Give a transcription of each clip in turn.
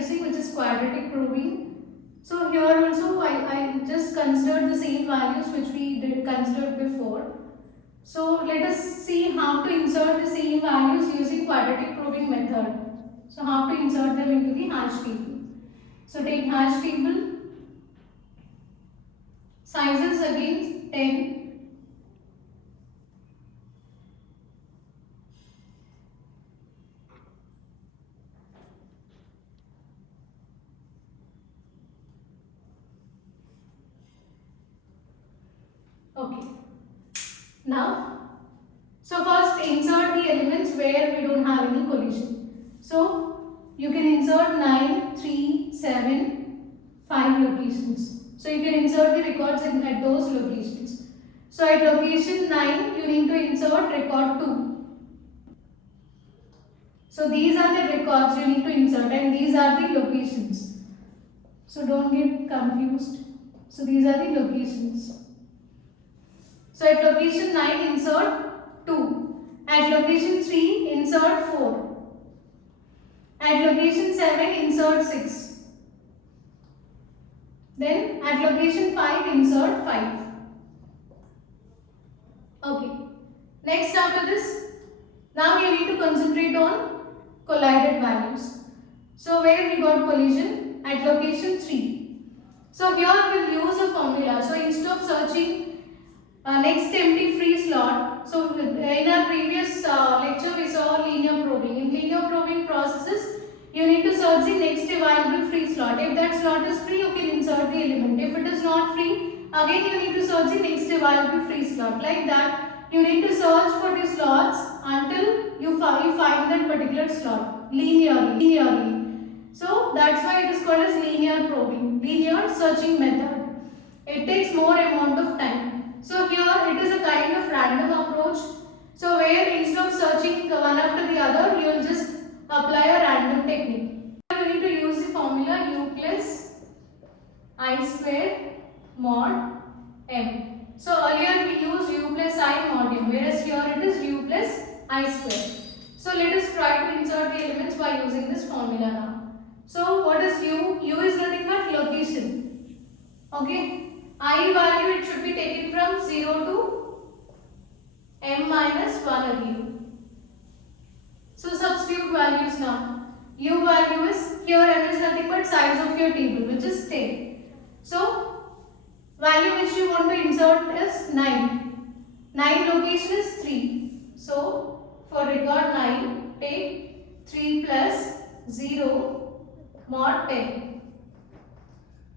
reducing, which is quadratic proving. So here also I just considered the same values which we did considered before. So let us see how to insert the same values using quadratic proving method. So how to insert them into the hash table. So take hash table, sizes again 10. Okay. Now, so first insert the elements where we don't have any collision. So you can insert 9, 3, 7, 5 locations. So you can insert the records at those locations. So at location 9, you need to insert record 2. So these are the records you need to insert and these are the locations. So don't get confused. So these are the locations. So at location 9, insert 2. At location 3, insert 4. At location 7, insert 6. Then at location 5, insert 5. Okay. Next after this, now you need to concentrate on collided values. So where we got collision? At location 3. So here we will use a formula. So instead of searching next empty free slot. So in our previous lecture we saw linear probing. In linear probing processes, you need to search the next available free slot. If that slot is free, you can insert the element. If it is not free, again you need to search the next available free slot. Like that, you need to search for the slots until you find that particular slot linearly. So that's why it is called as linear probing, linear searching method. It takes more amount of time. So here it is a kind of random approach. So where instead of searching one after the other, you will just apply a random technique. You need to use the formula U plus I square mod M. So earlier we used U plus I mod M, whereas here it is U plus I square. So let us try to insert the elements by using this formula now. So what is U? U is nothing but location. Okay. I value it should be taken from 0 to m minus 1 again. So substitute values now. U value is, here m is nothing but size of your table, which is 10. So value which you want to insert is 9. 9 location is 3. So for record 9, take 3 plus 0 mod 10.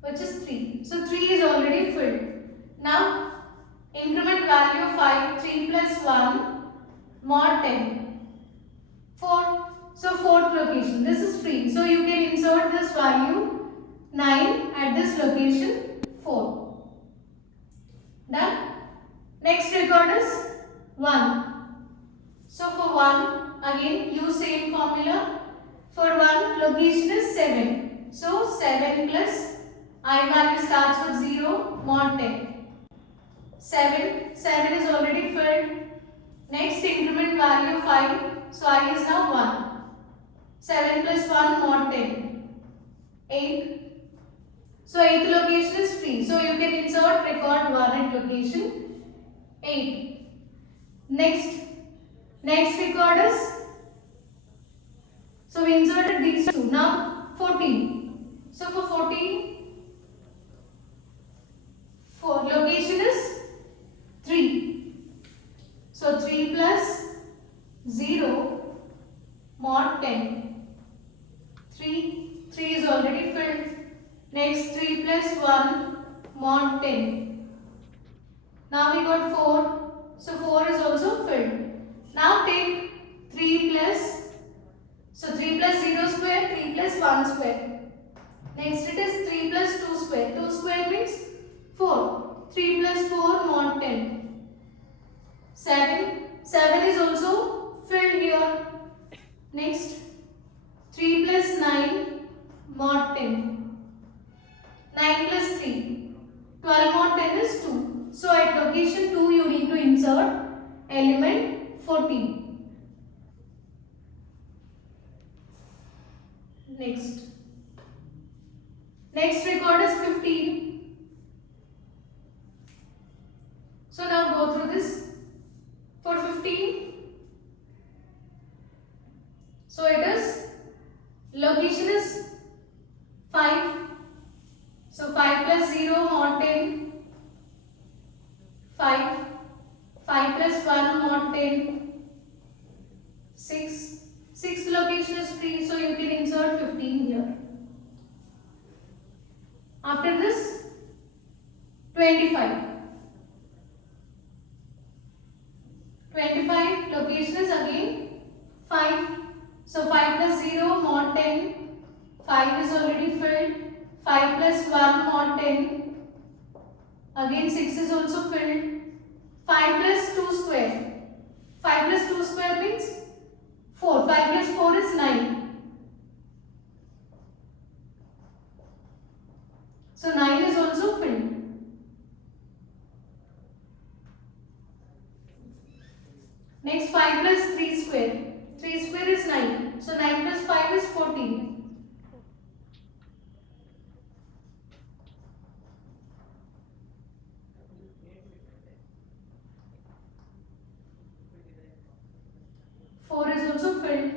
Which is 3. So 3 is already filled. Now increment value of 5, 3 plus 1 mod 10. 4. So fourth location. This is free. So you can insert this value 9 at this location 4. Done. Next record is 1. So for 1 again use same formula. For 1 location is 7. So 7 plus I value starts with 0 mod 10. 7 is already filled. Next increment value 5. So I is now 1. 7 plus 1 mod 10. 8. So 8th location is free. So you can insert record 1 at location 8. Next record is, so we inserted these two. Now 14. So for 14, for location is 3. So 3 plus 0 mod 10. 3 is already filled. Next 3 plus 1 mod 10. Now we got 4. So 4 is also filled. Now take 3 plus, so 3 plus 0 square, 3 plus 1 square. Next it is 3 plus 2 square. 2 square means 4. 3 plus 4 mod 10. 7 is also filled here. Next 3 plus 9 mod 10. 9 plus 3. 12 mod 10 is 2. So at location 2 you need to insert element 14. Next. Next record is 15. So now go through this. For 15, so it is, location is 5. So 5 plus 0 mod 10. 5. 5 plus 1 mod 10. 6. 6th location is free, so you can insert 15 here. After this, 25. 25 location is again 5. So 5 plus 0 mod 10. 5 is already filled. 5 plus 1 mod 10. Again 6 is also filled. 5 plus 2 square. 5 plus 2 square means 4. 5 plus 4 is 9. So 9 is also filled. Next 5 plus 3 square. 3 square is 9. So 9 plus 5 is 14. Four is also filled.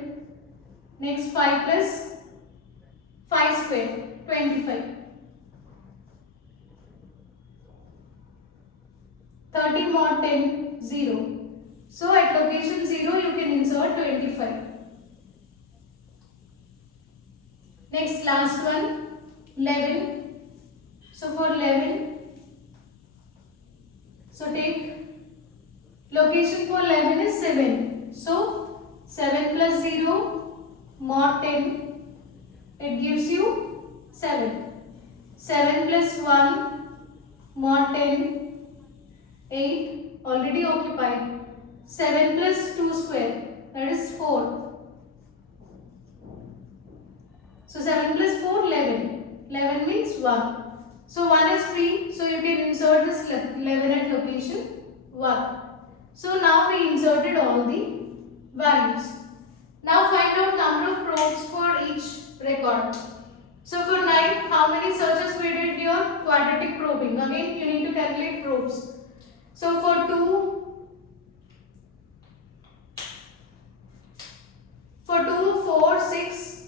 Next 5 plus 5 square, 25. 30 mod 10, 0. So at location 0 you can insert 25. Next last one, 11. So for 11, so take location for 11 is 7. So 7 plus 0 mod 10, it gives you 7. 7 plus 1 mod 10, 8, already occupied. 7 plus 2 square, that is 4. So 7 plus 4, 11. 11 means 1. So 1 is free, so you can insert this 11 at location 1. So now we inserted all the values. Now find out number of probes for each record. So for 9, how many searches we did here? Quadratic probing. Again, you need to calculate probes. So for 2, 4, 6,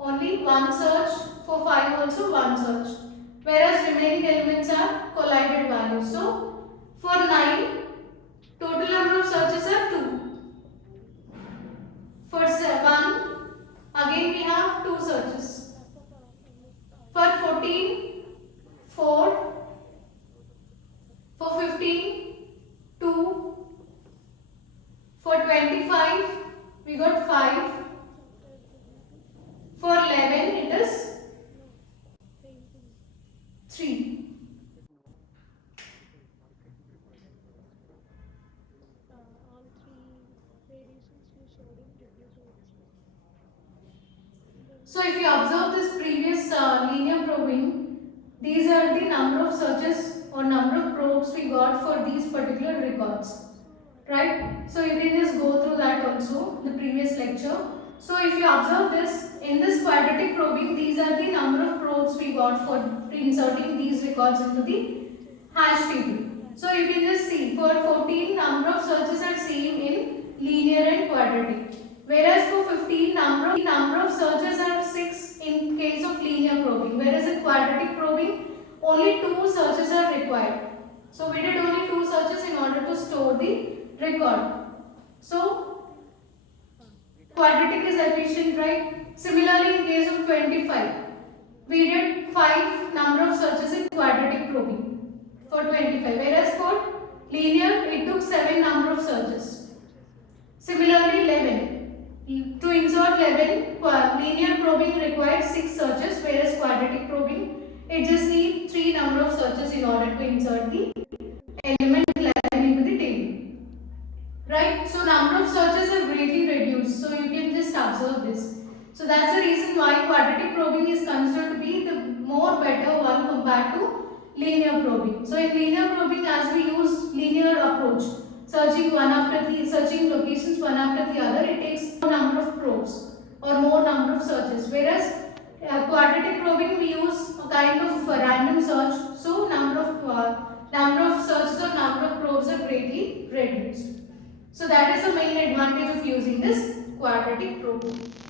only one search. For 5 also one search. Whereas remaining elements are collided values. So for 9, total number of searches are 2. For 7, again we have 2 searches. For 14, 4. For 15, 2. For 25, we got 5. For 11, it is 3. So if you observe this previous linear probing, these are the number of searches or number of probes we got for these particular records, right? So you can just go through that also, the previous lecture. So if you observe this, in this quadratic probing, these are the number of probes we got for inserting these records into the hash table. So you can just see, for 14, number of searches are same in linear and quadratic. Whereas for 15, number of searches are 6 in case of linear probing. Whereas in quadratic probing, only 2 searches are required. So we did only 2 searches in order to store the record. So quadratic is efficient, right? Similarly, in case of 25, we did 5 number of searches in quadratic probing for 25. Whereas for linear, it took 7 number of searches. Similarly, 11. To insert 11, linear probing requires 6 searches, whereas quadratic probing, it just needs 3 number of searches in order to insert the element 11 into the table. Right? So number of searches are greatly reduced. So you can just observe this. So that's the reason why quadratic probing is considered to be the more better one compared to linear probing. So in linear probing, as we use linear approach, searching locations one after the other, it takes more number of probes or more number of searches. Whereas quadratic probing probing we use a kind of random search, so number of searches or number of probes are greatly reduced. So that is the main advantage of using this quadratic probe.